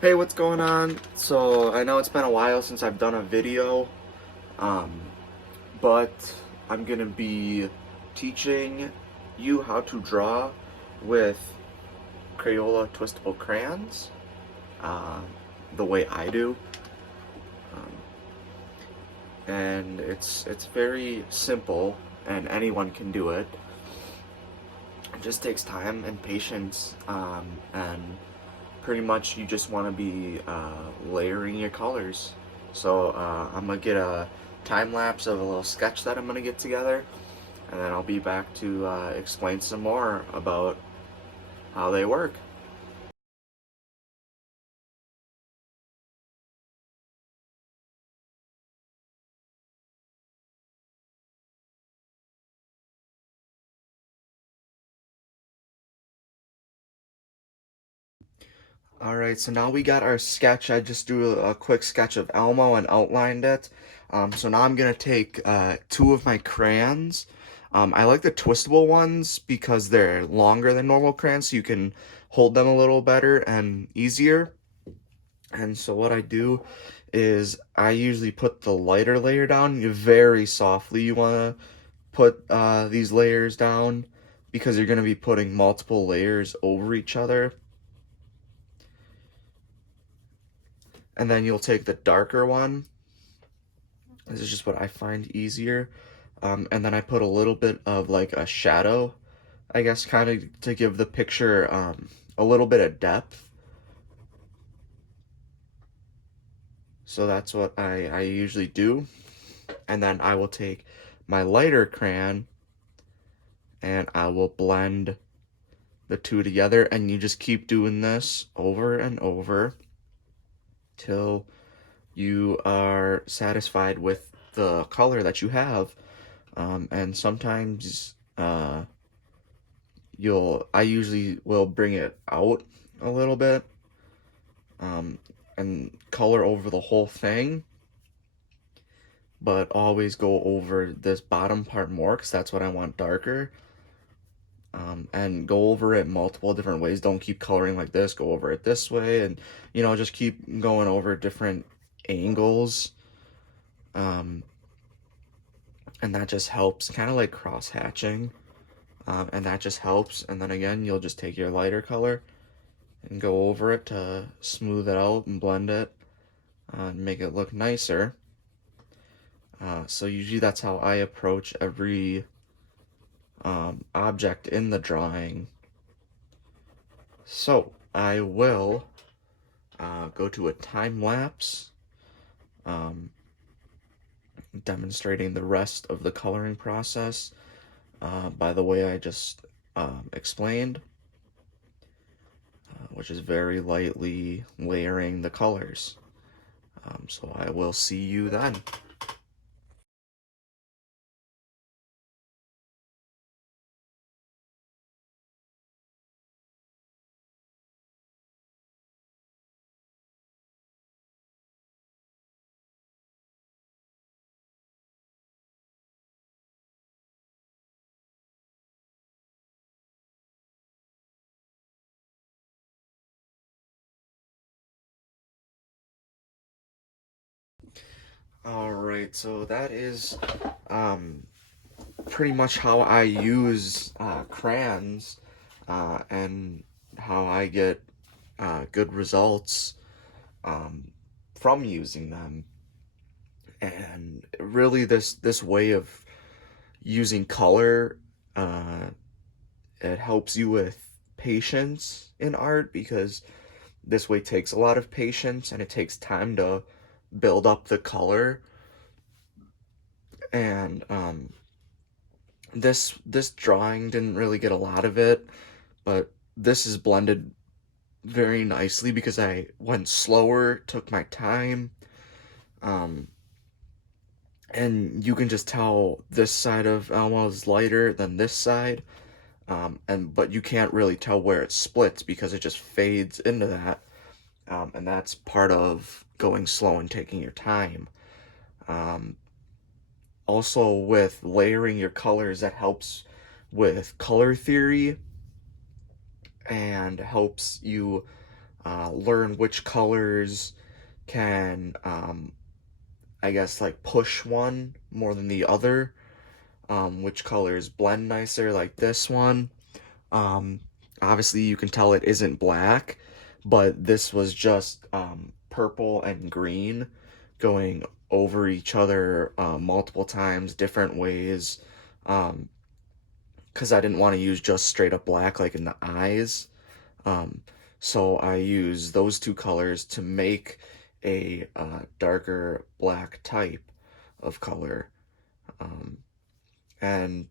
Hey, what's going on? So, I know it's been a while since I've done a video, um, but I'm gonna be teaching you how to draw with Crayola twistable crayons, uh, the way I do. Um, and it's very simple, and anyone can do it. It just takes time and patience, and pretty much you just want to be layering your colors. So I'm gonna get a time lapse of a little sketch that I'm gonna get together, and then I'll be back to explain some more about how they work. Alright, so now we got our sketch. I just drew a quick sketch of Elmo and outlined it. So now I'm gonna take two of my crayons. I like the twistable ones because they're longer than normal crayons, so you can hold them a little better and easier. And so what I do is I usually put the lighter layer down very softly. You want to put these layers down because you're going to be putting multiple layers over each other. And then you'll take the darker one. This is just what I find easier. And then I put a little bit of like a shadow, I guess, kind of to give the picture a little bit of depth. So that's what I usually do. And then I will take my lighter crayon and I will blend the two together, and you just keep doing this over and over till you are satisfied with the color that you have. And sometimes I usually will bring it out a little bit, um, and color over the whole thing, but always go over this bottom part more because that's what I want darker. And go over it multiple different ways. Don't keep coloring like this. Go over it this way, and just keep going over different angles. Um, and that just helps, kind of like cross hatching. And that just helps. And then again, you'll just take your lighter color and go over it to smooth it out and blend it and make it look nicer. So usually that's how I approach every object in the drawing. So I will go to a time lapse, um, demonstrating the rest of the coloring process by the way I just explained, which is very lightly layering the colors. So I will see you then. Alright, so that is um, pretty much how I use crayons and how I get good results um, from using them. And really, this way of using color, uh, it helps you with patience in art because this way takes a lot of patience and it takes time to build up the color. And this drawing didn't really get a lot of it, but this is blended very nicely because I went slower, took my time, um, and you can just tell this side of Elmo is lighter than this side, but you can't really tell where it splits because it just fades into that, and that's part of going slow and taking your time. Um, Also, with layering your colors, that helps with color theory and helps you learn which colors can, I guess, like push one more than the other, which colors blend nicer, like this one. Um, Obviously, you can tell it isn't black, but this was just purple and green going over each other multiple times, different ways. Um, because I didn't want to use just straight up black like in the eyes. Um, so I use those two colors to make a darker black type of color. Um, and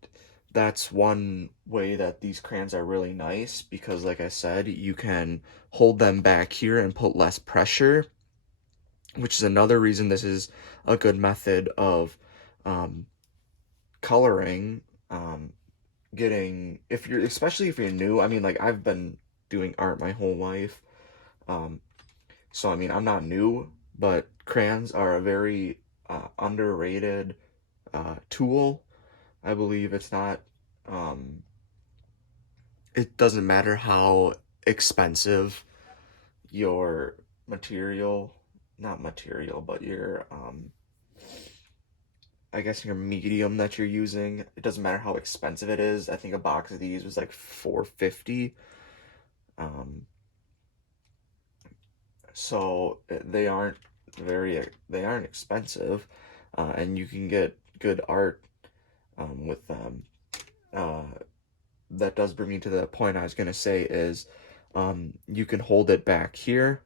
that's one way that these crayons are really nice because, like I said, you can hold them back here and put less pressure, which is another reason this is a good method of um, coloring. Getting, if you're, especially if you're new, I mean, like I've been doing art my whole life. Um, so I mean, I'm not new, but crayons are a very underrated tool. I believe it's not, um, it doesn't matter how expensive your material, not material, but your, I guess your medium that you're using. It doesn't matter how expensive it is. I think a box of these was like $4.50. Um, so they aren't expensive, and you can get good art with them. Uh, that does bring me to the point I was gonna say is, you can hold it back here,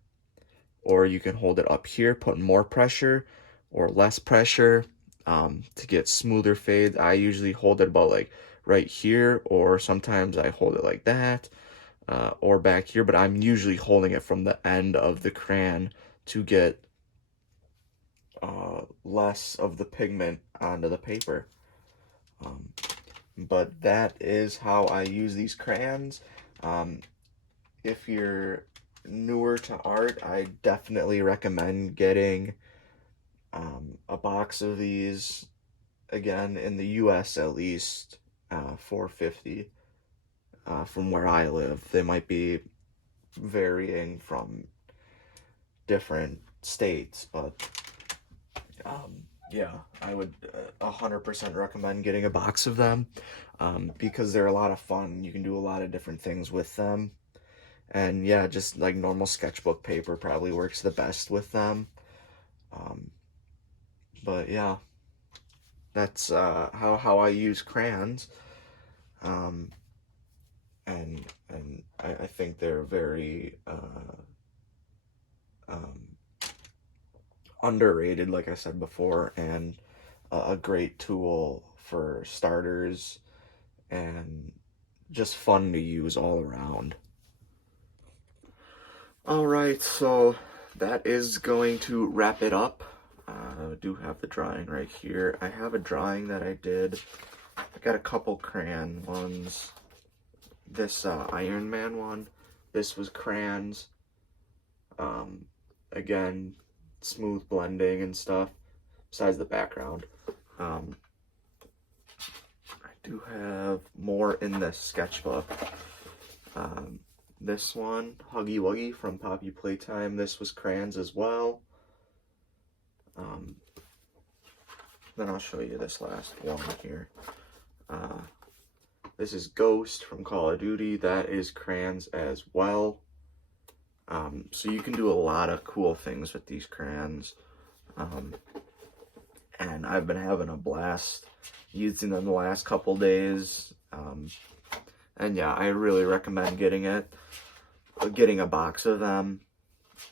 or you can hold it up here, put more pressure or less pressure to get smoother fades. I usually hold it about like right here, or sometimes I hold it like that, or back here, but I'm usually holding it from the end of the crayon to get less of the pigment onto the paper. Um, but that is how I use these crayons. Um, if you're newer to art, I definitely recommend getting a box of these. Again, in the US at least, 450 from where I live. They might be varying from different states, but yeah, I would 100% recommend getting a box of them because they're a lot of fun. You can do a lot of different things with them. And yeah, just like normal sketchbook paper probably works the best with them. Um, but yeah, that's how I use crayons. Um, and I think they're very um, underrated, like I said before, and a great tool for starters and just fun to use all around. All right, so that is going to wrap it up. I do have the drawing right here. I have a drawing that I did. I got a couple crayon ones. This Iron Man one. This was crayons. Um, Again, smooth blending and stuff. Besides the background. I do have more in this sketchbook. This one, Huggy Wuggy from Poppy Playtime. This was crayons as well. Then I'll show you this last one here. This is Ghost from Call of Duty. That is crayons as well. So you can do a lot of cool things with these crayons. And I've been having a blast using them the last couple days. And yeah, I really recommend getting a box of them,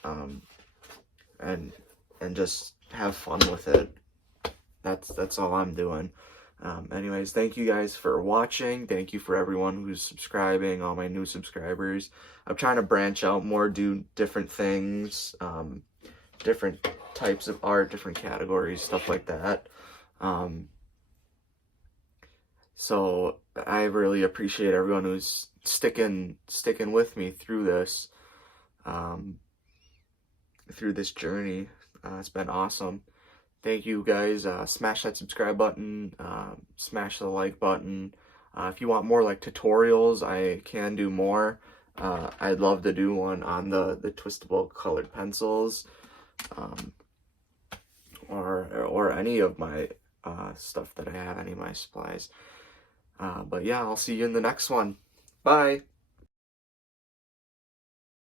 and just have fun with it. That's all I'm doing. Anyways, thank you guys for watching. Thank you for everyone who's subscribing, all my new subscribers. I'm trying to branch out more, do different things, different types of art, different categories, stuff like that. So I really appreciate everyone who's sticking with me through this, journey. It's been awesome. Thank you guys. Smash that subscribe button, smash the like button. If you want more like tutorials, I can do more. I'd love to do one on the twistable colored pencils, um, or any of my stuff that I have, any of my supplies. But yeah, I'll see you in the next one. Bye!